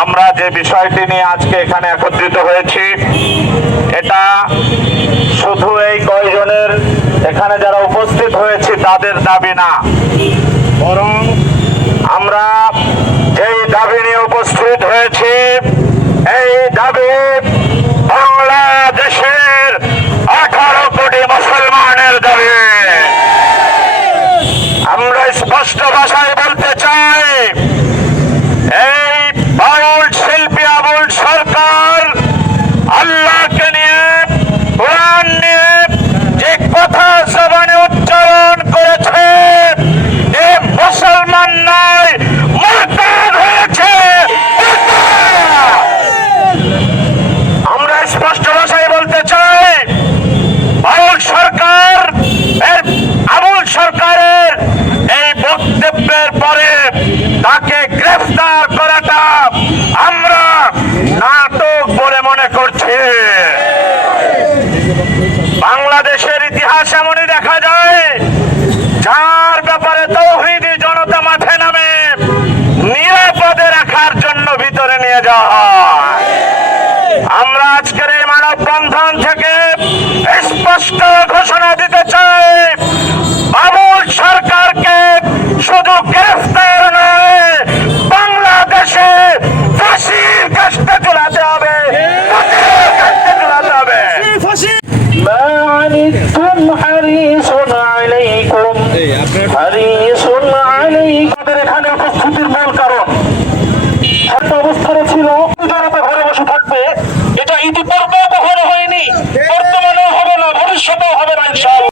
আমরা যে বিষয়টি নিয়ে আজকে এখানে একত্রিত হয়েছি, এটা শুধু এই কয়জনের এখানে যারা উপস্থিত হয়েছে তাদের দাবি না। বরং আমরা যেই দাবি নিয়ে উপস্থিত হয়েছি, এই দাবি বাংলাদেশের আঠারো কোটি মুসলমানের দাবি। আমরা স্পষ্ট ভাষায় আমরা নাটক বলে মনে করছি। বাংলাদেশের ইতিহাস এমনই দেখা যায়, যার ব্যাপারে তৌহিদি জনতা মাঠে নামে, নিরাপদে রাখার জন্য ভিতরে নিয়ে যাওয়া আমরা আজকের এই মানব বন্ধন থেকে স্পষ্ট ঘোষণা দিতে চাই। তাদের এখানে উপস্থিতির মূল কারণ? ছাত্র অবস্থানে ছিল যারা ঘরে বসে থাকবে। এটা ইতিপূর্বে কখনো হয়নি, বর্তমানেও হবে না, ভবিষ্যতেও হবে না, ইনশাআল্লাহ।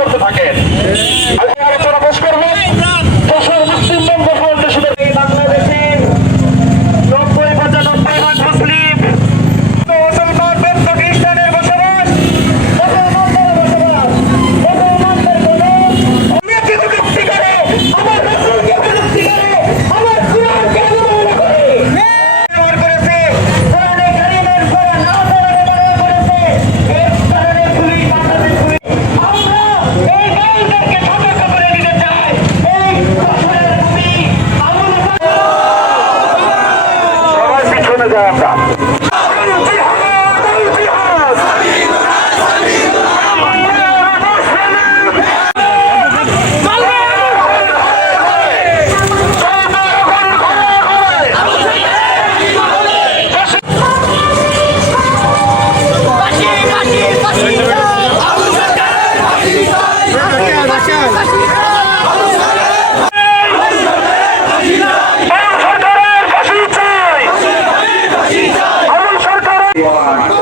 করতে থাকেন। আমরা Wow.